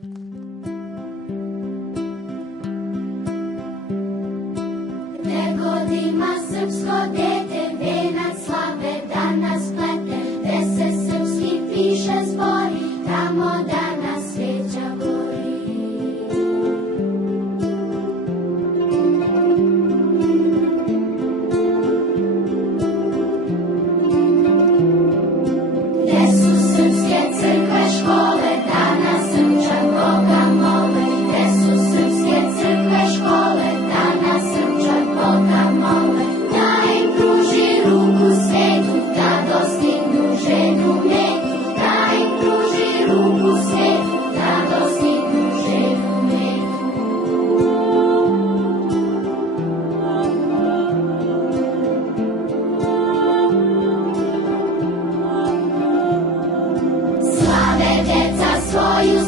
Gde god ima srpsko dete, venac slave danas plete, gde se srpski piše zbori, tamo danas sveća gori. Gde su srpske crkve, škole, danas Srpčan Boga mole, gde su srpske crkve, škole, danas Srpčan Boga mole. Da im pruži ruku svetu, da dostignu željnu metu, da im pruži ruku svetu, da dostignu željnu metu. Slave deca svoju